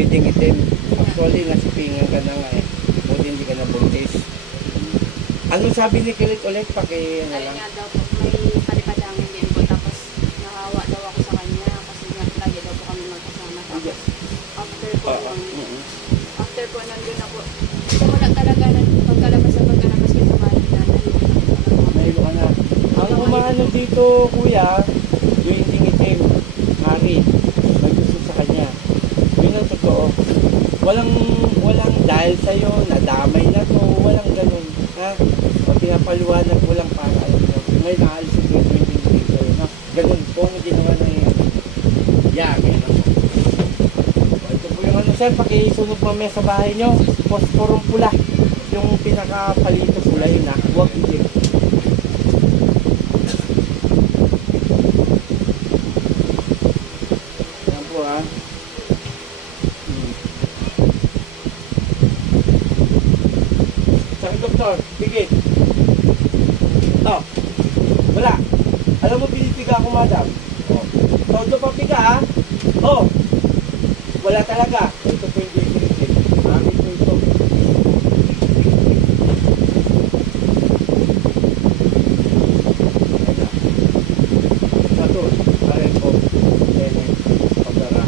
Duwiding itim. Actually, nasipingan ka na nga eh. Buti hindi ka nabuntis. Anong sabi ni Kilit ulit? Paki, ano Ayun lang. nga daw po, may palipadangin din po. Tapos nahawa daw ako sa kanya kasi nga lagi daw po kami magkasama. Tapos after po Oo. nun, Mm-mm. after po nandun ako, wala talaga na pagkalabas sa pagkalabas ko sa bahay na Nahilo ka na. Ang umaano dito, kuya, duwiding itim. Hari. May gusto sa kanya. Yun ang totoo. Walang, walang dahil sa'yo, nadamay na to, walang ganun. Ha? O pinapaliwanag mo lang para alam mo. Ngayon naalis yung duwiding itim sa'yo. Ha? Ganun po ang ginawa ng Yeah. O, Ito po yung ano sir, pakisunog mamaya sa bahay nyo. Posporong pula. Yung pinakapalito pula yun ha. Huwag itim. Yan po ha. Hmm. Sabi doktor, pigit. Oh, wala. Alam mo, pinipiga ako, madam. Oh. Todo pa piga, ha? Oh. Wala talaga. Ito po pinipiga. Amin po ito. Satu, karen ko. Tene, pagdara.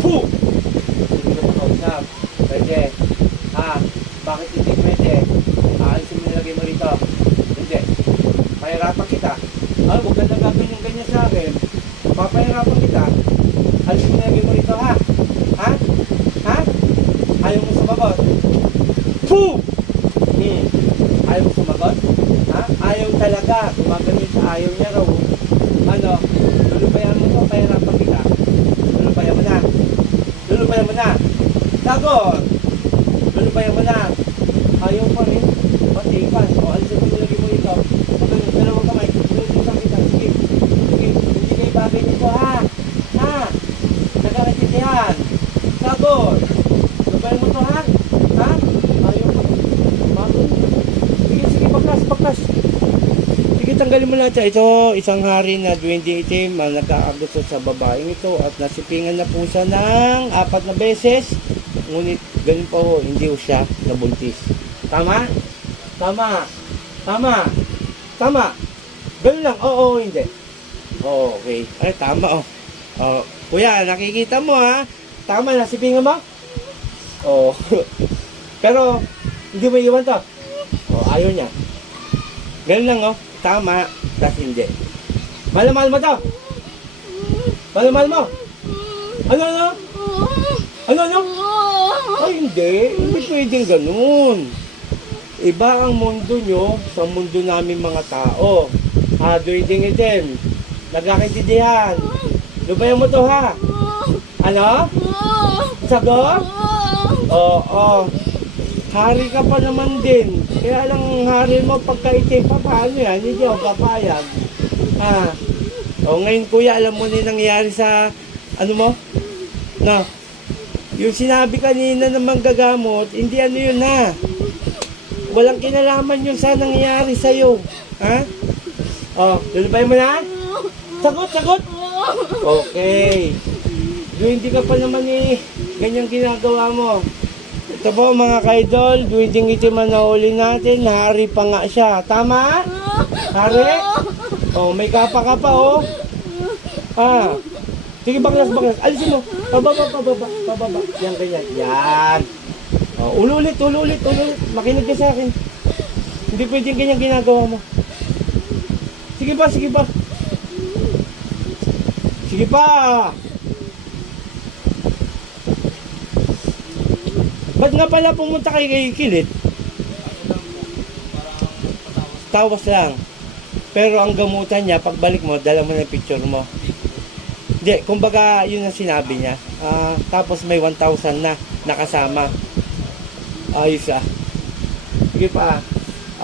Fu! Hindi ko makausap. Pwede. Ha? Bakit hindi pwede? Aalisin mo nilagay mo rito. Hindi. Pahirapan kita. Ah, huwag ka na gagawin yung ganyan sa akin. Papahirapan kita. Alisin mo nilagay mo rito, ha? Ha? Ha? Ayaw mo sumagot? Fu! Hmm. Ayaw mo sumagot? Ha? Ayaw talaga. Gumagaling sa ayaw niya raw. Ano? Lulubayan mo to, pahirapan kita. Lulubayan mo na. Lulubayan mo na. Sagot! Lulubayan mo na. Ayaw pa rin. Matikas. O, alisin mo nilagay mo ito. Sabi ng dalawang kamay. Lulubayan kita. Sige. Sige. Hindi kayo bagay nito, ha? Ha? Nagkakatindihan. Sagot! Lulubayan mo to, ha? Ha? Ayaw pa. Bakit? Sige, sige, baklas, baklas. Sige, tanggalin mo lahat. Ito, isang hari na duwende itim ang nagkaagusto sa babaeng ito at nasipingan na po siya ng apat na beses. Ngunit, ganun pa ho, hindi ho siya nabuntis. Tama? Tama? Tama? Tama? Ganun lang, oo, hindi. Oo, okay. Ay, tama, oh. Oh, kuya, nakikita mo ha? Tama, nasipingan mo? Oo. Pero, hindi mo iwan to. Oh, ayaw niya. Ganun lang, oh. Tama, tas hindi. Mahal-mahal mo to. Mahal-mahal mo. Ano, ano? Ano, ano? Ay, hindi. Hindi pwedeng ganun. Iba ang mundo nyo sa mundo namin mga tao. Ha, duwiding itim. Nagkakaintindihan. Lubayan mo to, ha? Ano? Sagot? Oo. Hari ka pa naman din. Kaya lang hari mo pagkaitim pa, paano yan? Hindi ako papayag. Ha? O ngayon kuya, alam mo na yung nangyari sa, ano mo? No? Yung sinabi kanina na manggagamot, hindi ano yun ha? Walang kinalaman yun sa nangyari sa'yo. Ha? O, lulubay mo na? Sagot, sagot! Okay. Yung hindi ka pa naman eh, ganyang ginagawa mo. Ito po mga kaidol, duwiding itim ang nahuli natin, hari pa nga siya. Tama? Hari? Oh, may kapa ka pa oh. Ah. Sige, baklas, baklas. Alisin mo. Pababa, pababa, pababa. Yan, ganyan. Yan. Oh, ululit, ululit, ululit. Makinig ka sa akin. Hindi pwedeng ganyan ginagawa mo. Sige pa, sige pa. Sige pa. Ba't nga pala pumunta kay kay Kilit? Tawas lang. Pero ang gamutan niya, pagbalik mo, dala mo na picture mo. Hindi, kumbaga, yun ang sinabi niya. Ah, tapos may 1,000 na nakasama. Ayos ah. Sige pa.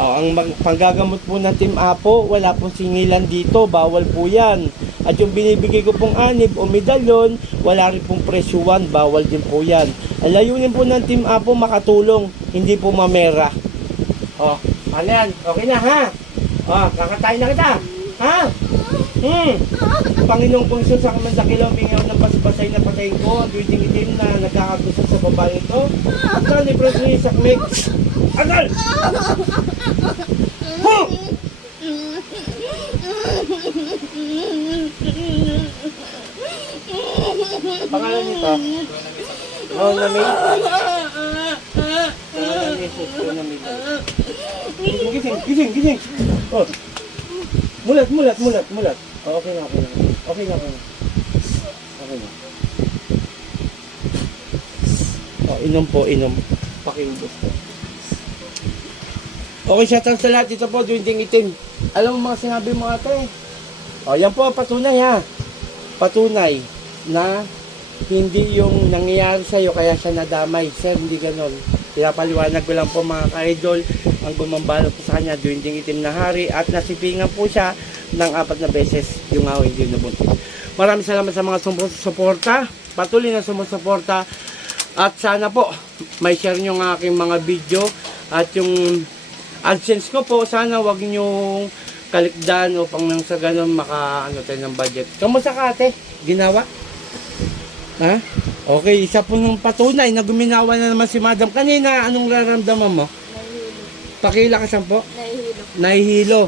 Oh, ang panggagamot po ng Team Apo, wala pong singilan dito, bawal po yan. At yung binibigay ko pong anib o medalyon, wala rin pong presyuan, bawal din po yan. Ang layunin po ng Team Apo makatulong, hindi po mamera. Oh, ano yan? Okay na ha? Oh, kakatayin na kita. Ha? Hmm. Panginoong kong Isus sa kamandakilaw, mingaw ng basbasay na patayin ko, ang duwiding itim na nagkakagusto sa babae ito. Sa Bruce Lee, sakmik. Agal! Pangalan nito? Oh, Nami? Pangalan ni Jesus, oh, Nami. Gising, gising, gising. Oh. Mulat, mulat, mulat, mulat. Oh, okay na, okay na. Okay na, okay na. Okay na. Oh, inom po, inom. Pakiubos po. Okay, shout out sa lahat. Ito po, duwinding itim. Alam mo mga sinabi mo ate? O, yan po, patunay ha. Patunay na hindi yung nangyayari sa'yo kaya siya nadamay. Sir, hindi ganon. Pinapaliwanag ko lang po mga ka-idol ang bumambalo po sa kanya, duwinding itim na hari at nasipingan po siya ng apat na beses yung awa hindi nabuntis. Maraming salamat sa mga sumusuporta. Patuloy na sumusuporta. At sana po, may share nyo ng aking mga video at yung AdSense ko po, sana wag nyo kalikdan upang nang sa ganun maka ano tayo ng budget. Kamusta ka ate? Ginawa? Ha? Okay, isa po ng patunay na guminawa na naman si Madam. Kanina, anong nararamdaman mo? Nahihilo. Pakilakasan po? Nahihilo. Nahihilo.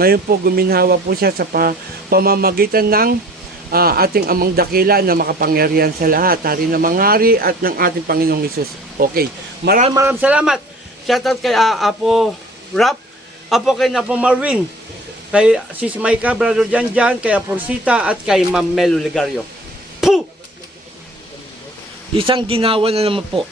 Ngayon po, guminhawa po siya sa pa, pamamagitan ng ah, ating amang dakila na makapangyarihan sa lahat. Hari na mangari at ng ating Panginoong Isus. Okay. Maraming maraming salamat. Shoutout kay ah, Apo Rap, Apo kay Napo Marvin, kay Sis Maika, Brother Jan Jan, kay Apo Rosita at kay Ma'am Melo Ligario. Puh! Isang ginawa na naman po